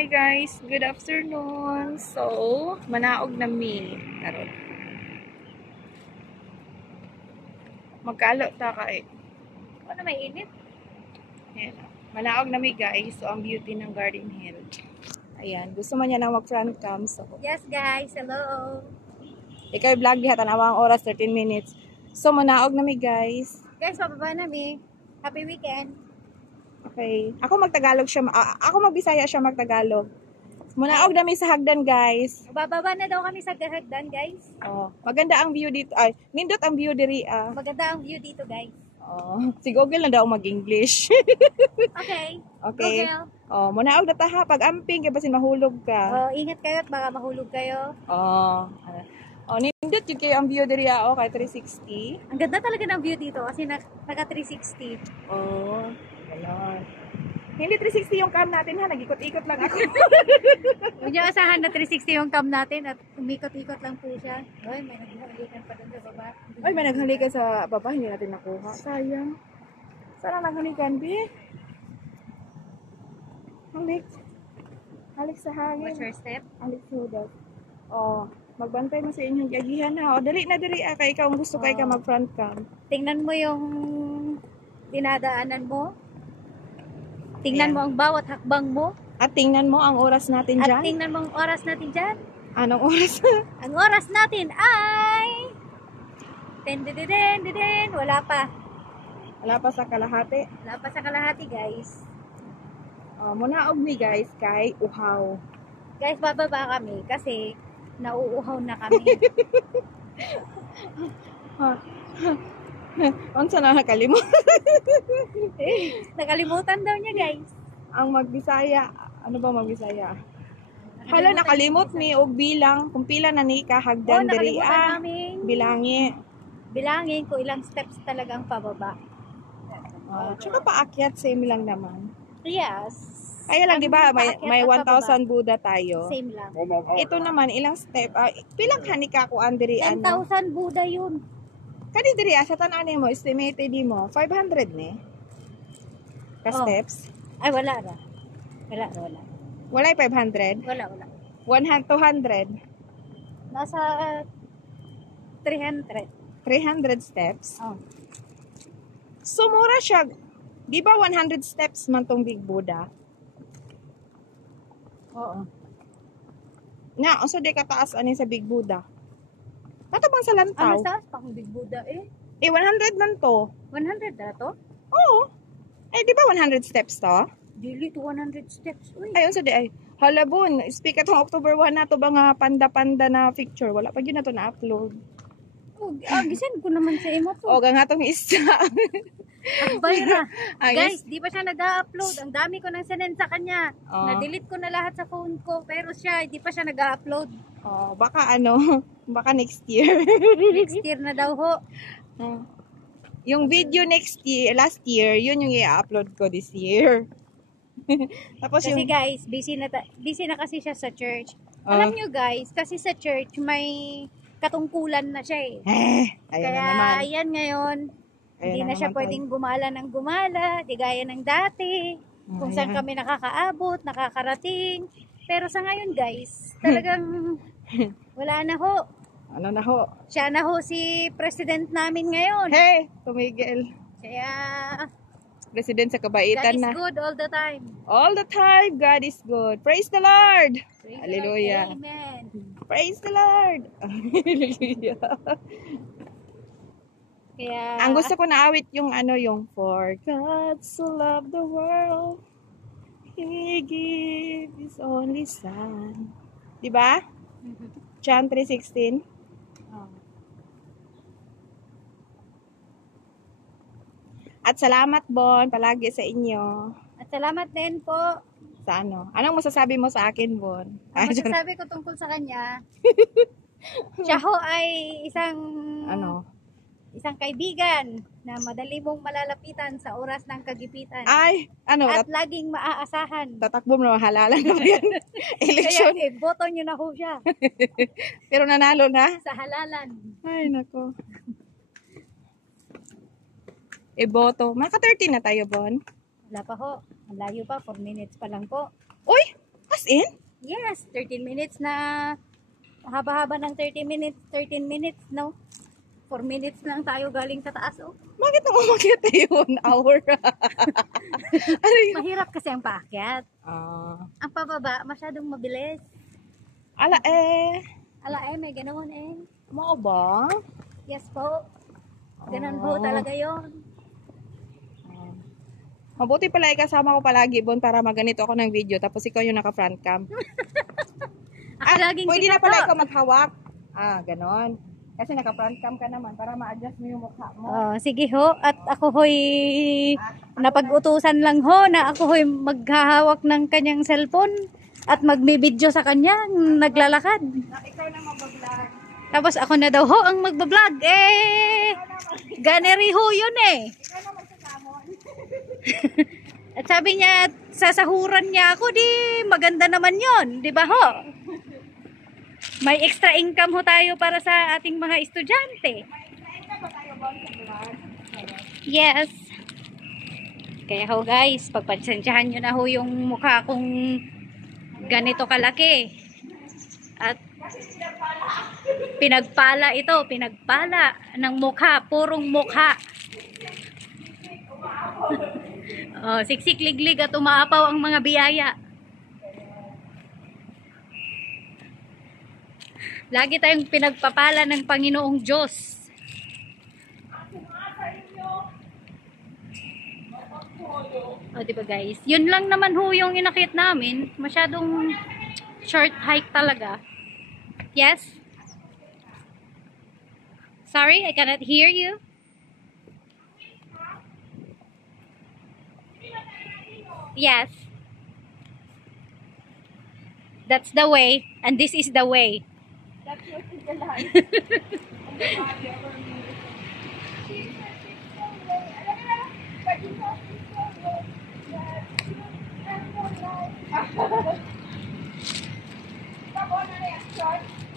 Hi guys, good afternoon. So, manaog na mi. Tarot. Magkalo ta kay. Ano may init? Ayan. Manaog na mi guys. So, ang beauty ng Garden Hill. Ayan, gusto man niya na mag-front cam. So, yes guys, hello. ikay vlog diha tanawa ang oras 13 minutes. So, manaog na mi guys. Guys, pababa na mi. Happy weekend. Okay. Ako magtagalog siya. Ako magbisaya siya magtagalog. Manaog na mi sa hagdan guys. Bababa na daw kami sa hagdan, guys. Oh, maganda ang view dito. Ay, nindot ang view diri ah. Maganda ang view dito, guys. Oh, si Google na daw mag-English. Okay. Okay. Google. Oh, munaog na ta ha pag amping kay basin mahulog ka. Oh, ingat kayo at baka mahulog kayo. Oh. Oh, nindot yung kayo ang view diri ah, okay 360. Ang ganda talaga ng view dito kasi naka 360. Oh, ganon. Hindi 360 yung cam natin ha, nag-ikot-ikot lang ako. Huwag niyo asahan na 360 yung cam natin at umikot-ikot lang po siya. Ay, may naghalikan pa doon sa baba. Ay, may naghalikan sa baba, hindi natin nakuha. Sayang. Saan ang naghalikan, Bi? Halik. Halik sa hangin. Watch your step. Halik sudat. Oh, magbantay mo sa inyong yagihan ha. O, dali na dali kay ikaw, kung gusto kay ka mag-front cam. Tingnan mo yung dinadaanan mo. Tingnan Ayan. mo ang bawat hakbang mo. At tingnan mo ang oras natin At dyan. tingnan mo ang oras natin dyan. Anong oras? Ang oras natin ay... Ten, wala pa. Wala pa sa kalahati. Wala pa sa kalahati, guys. Munaog mi guys kay uhaw. Guys, bababa kami kasi nauuhaw na kami. Unsa na nakalimot? Nakalimutan daw niya, guys. Ang magbisaya. Ano ba magbisaya? Hala, nakalimot mi og bilang. Kung pila na ni kahagdan diri nakalimutan namin. bilangi. Bilangin ko ilang steps talagang pababa. Tsaka paakyat, same lang naman. Yes. Kaya lang, di ba, may Paakyat at 1,000 Buddha tayo. Same lang. Ito naman, ilang step, pilang hanika ko andiri, 10,000 Buddha yun. Kani diri, sa tanan mo, estimated di mo, 500 ni? Ka Oh. steps? Ay, wala na. Wala. Walay 500? Wala. 200? Nasa 300. 300 steps? Oh. So, mura siya. Di ba 100 steps man tong Big Buddha? Oo. Na, so di kataas ani sa Big Buddha. Katabang sa lantaw. Mas taas pa kung Big Buddha eh. 100 man to. 100 na to? Oo. Di ba 100 steps to? Dili to 100 steps. Uy. Ayun sa di ay. Halabon, speak atong October 1 na to ba nga panda-panda na picture. Wala pa yun na to na-upload. Oh, gisan ko naman sa imo to. O, nga tong isa. Akbay na. Ayos. Guys, di pa siya nag-upload. Ang dami ko nang sinend sa kanya. Oh. Na-delete ko na lahat sa phone ko. Pero siya, di pa siya nag-upload. Baka baka next year. Next year na daw ho. Yung video last year, yun yung i-upload ko this year. Tapos Kasi yung, guys, busy na kasi siya sa church. Alam nyo guys, kasi sa church may katungkulan na siya eh. ayan Kaya na naman. ayan ngayon, hindi na siya naman pwedeng gumala ng gumala, di gaya ng dati. Kung saan kami nakakaabot, nakakarating. Pero sa ngayon guys, talagang wala na ho. Ano na ho? Siya na ho si president namin ngayon. Hey, tumigil. Kaya President sa God kabaitan is na. good all the time. All the time, God is good. Praise the Lord. Praise the Hallelujah. Lord. Amen. Praise the Lord. Hallelujah. Kaya Ang gusto ko na awit yung yung For God so loved the world, He gave His only Son. Diba? John 3:16. Oh. At salamat, Bon, palagi sa inyo. At salamat din po. Sa ano? Anong masasabi mo sa akin, Bon? Ang masasabi ko tungkol sa kanya, siya ho ay isang kaibigan na madali mong malalapitan sa oras ng kagipitan. Ay, at laging maaasahan. tatakbo mo na halalan na yan. Election. Kaya boto nyo na ho siya Pero nanalo na? sa halalan. Ay, nako. Boto. Maka 13 na tayo, Bon. Wala pa ho. Ang layo pa. 4 minutes pa lang po. Uy! As in? Yes, 13 minutes na. Haba-haba ng 30 minutes, 13 minutes, no? 4 minutes lang tayo galing sa taas, oh. Bakit naman makita yung 1 hour? Ano yun? Mahirap kasi ang paakyat. Ah. Ang pababa, masyadong mabilis. Ala eh. Ala may ganoon eh. Mo ba? Yes po. Ganun po talaga yon. Mabuti pala ikasama ko palagi, Bon, para maganito ako ng video. Tapos ikaw yung naka-front cam. Laging Pwede na kita pala to. ikaw maghawak. Ganon. Kasi naka-front cam ka naman para ma-adjust mo yung mukha mo. Oh, sige ho. At ako ho'y napag-utusan lang ho na ako ho'y maghahawak ng kanyang cellphone at magbibideo sa kanya naglalakad. Ikaw na mag-vlog. Tapos ako na daw ho ang magbablog. Ganeri ho yun eh. Ikaw na magsasamon. At sabi niya, sasahuran niya ako, di maganda naman yon, di ba ho? May extra income ho tayo para sa ating mga estudyante. Yes. Kaya ho guys, pagpansensyahan nyo na ho yung mukha kong ganito kalaki. At pinagpala ito, pinagpala ng mukha, purong mukha. Oh, siksik-liglig at umaapaw ang mga biyaya. Lagi tayong pinagpapala ng Panginoong Diyos. O, diba guys? Yun lang naman ho yung inakit namin. Masyadong short hike talaga. Yes? Sorry, I cannot hear you. Yes. That's the way, and this is the way. That's what is the life.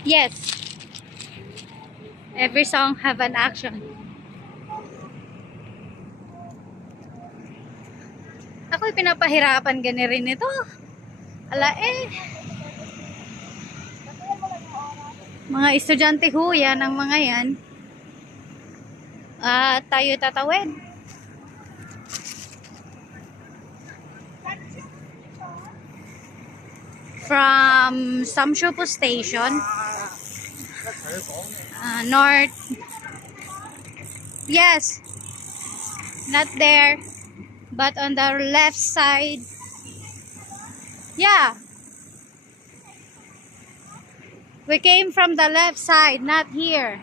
Yes. Every song have an action. Ako'y pinapahirapan gani rin ito. Ala eh. Mga estudyante ho yan, ang mga yan. Tayo tatawid. From Samshupo Station. North. Yes. Not there. But on the left side. Yeah. We came from the left side, not here.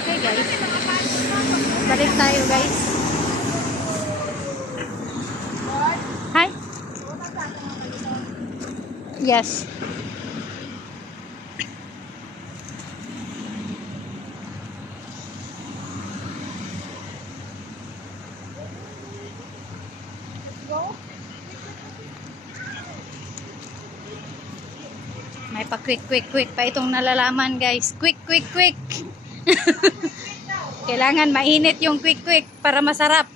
Okay guys. Balik tayo guys. Hi. Yes. May pa quick pa itong nalalaman guys. Quick. Kailangan mainit yung quick para masarap.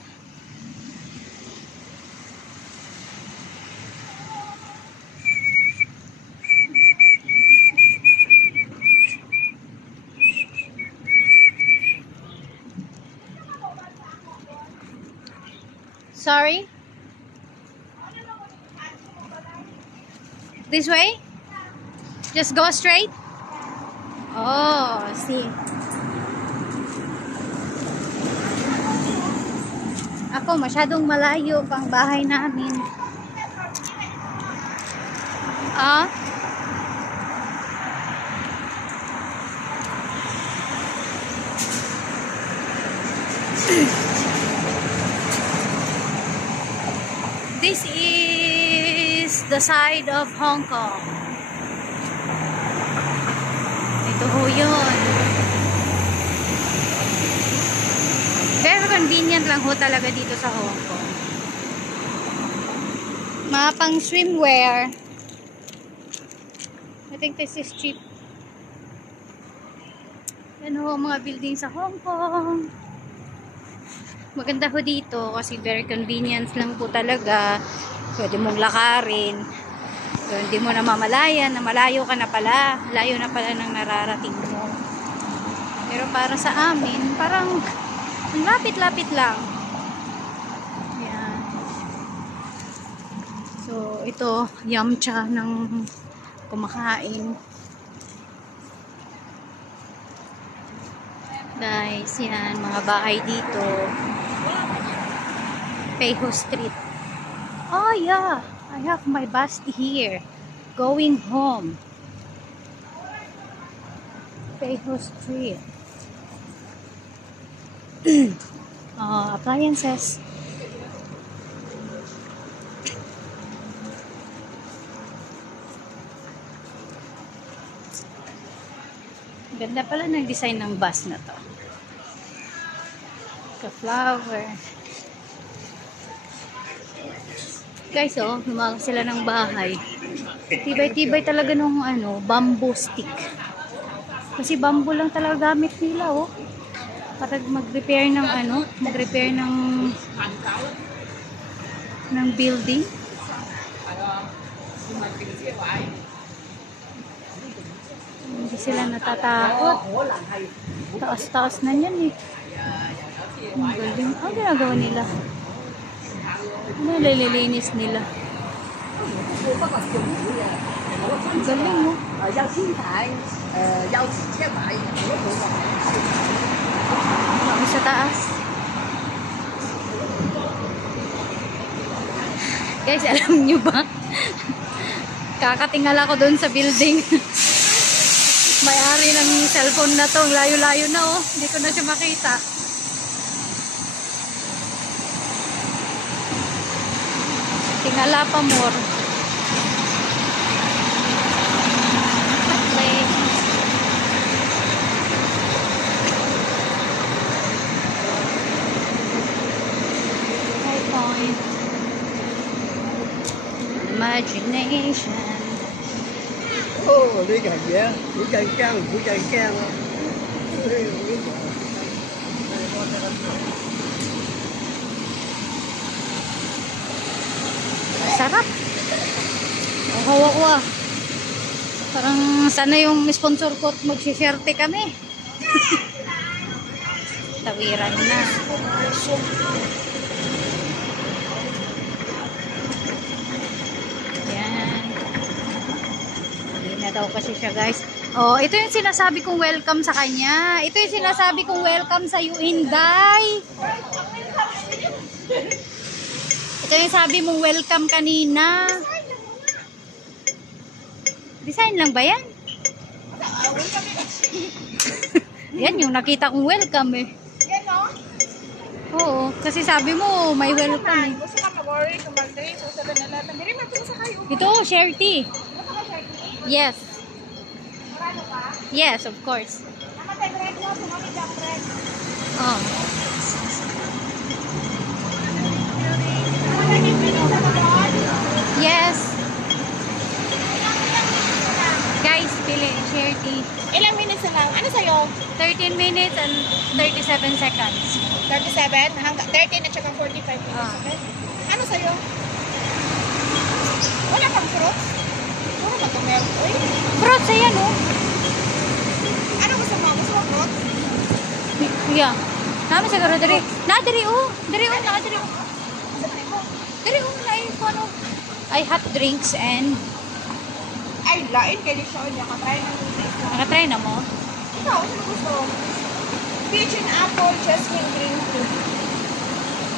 Sorry? This way? Just go straight? Oh, see. Ako, masyadong malayo pang bahay namin. This is the side of Hong Kong. Ito ho yun. Very convenient lang ho talaga dito sa Hong Kong. Mga pang swimwear. I think this is cheap. Yan ho mga building sa Hong Kong. Maganda ho dito kasi very convenient lang po talaga. Pwede mong lakarin. So, hindi mo na mamalayan na malayo ka na pala. Layo na pala ng nararating mo. Pero para sa amin, parang ang lapit-lapit lang. Yan. So, ito, Yamcha ng kumakain. Guys, yan, mga bahay dito. Peiho Street. Oh yeah, I have my bus here. Going home. Peiho Street. Appliances. Ganda pala ng design ng bus na to. Ka-flower. Guys, oh, gumawa sila ng bahay. Tibay-tibay talaga nung bamboo stick. Kasi bamboo lang talaga gamit nila, oh. Para mag-repair ng mag-repair ng building. Hindi sila natatakot. Taas-taas na yan, eh. Ang galing. Ang ginagawa nila? Nalilinis nila. Ang galing, oh. Kami sa taas. Guys, alam nyo ba? Kakatingala ko doon sa building. May-ari ng cellphone na to. Layo-layo na, oh. Hindi ko na siya makita. Tingala pa more. High point. Imagination. Ồ, đi gần vậy, đi gần cao, đi gần cao. Sarap. Ang hawak ko, ah. Parang sana yung sponsor ko at magsisherte kami. Tawiran na. Yan. Hindi na daw kasi siya, guys. Oh, ito yung sinasabi kong welcome sa kanya. Ito yung sinasabi kong welcome sa iyo, Inday. Ito yung sabi mong welcome kanina. Design lang ba yan? Yan yung nakita kong welcome, eh. Yan, no? Oo, kasi sabi mo may welcome, eh. Gusto ka mag-worry kung mag-drink. Gusto ka na lahat. Hindi rin sa kayo. Ito, share tea. Yes. Yes, of course. Namatay bread mo. Sumami jam bread. Oh. Yes. Guys, pili, share tea. Ilang minutes na lang? Ano sa'yo? 13 minutes and 37 seconds. 37? Hanggang 13 at saka 45 minutes. Ah. Okay? Ano sa'yo? Wala kang fruits? Puro mag-milk. Uy. Fruits, ayan, oh. Ano gusto mo? Gusto mo fruits? Yeah. Namin siguro, dari. Na, dari, oh. Dari, oh, na, dari, oh. Dari, oh, na, ano. I hot drinks and Ay, lain kayo siya. Nakatry na nito. nakatry na mo. Ikaw, ano gusto? Peach and apple, jasmine green tea.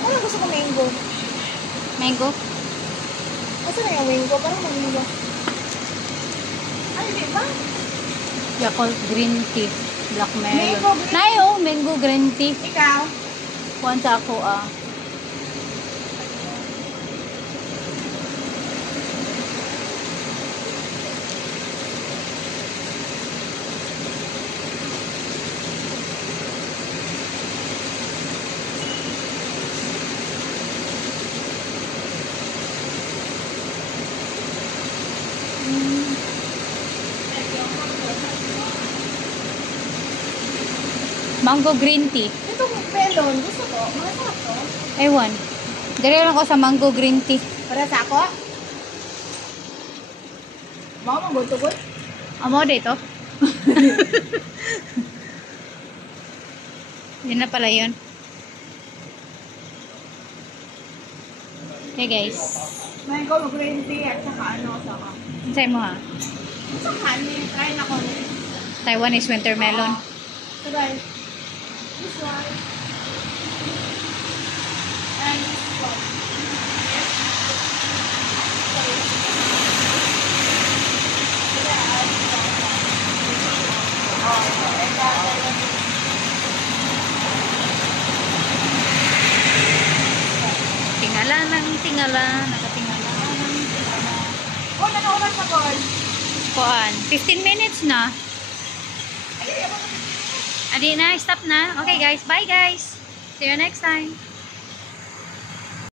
Ano gusto ko mango? Mango. Asa na yung mango? Parang mango. Ay, di ba? Yakult green tea. Black melon. Mango green Nay, oh, mango green tea. Ikaw? Kuhan sa ako, ah. Mango green tea. Ito melon. Gusto ko. Masarap to. Ewan. Dire lang ako sa mango green tea. Para sa ako? Mau magutugod? Amo dito. Yun na pala yun. Okay guys. May ko mag-green tea at saka ano, saka. Say mo ha. Sa kanin, try na ko ni. Taiwanese winter melon. So guys, this one. And this one. Tingala ng tingala. Nakatingala ng tingala. Oh, nanood sa board. Kuan. 15 minutes na. Adi na. Stop na. Okay guys. Bye guys. See you next time.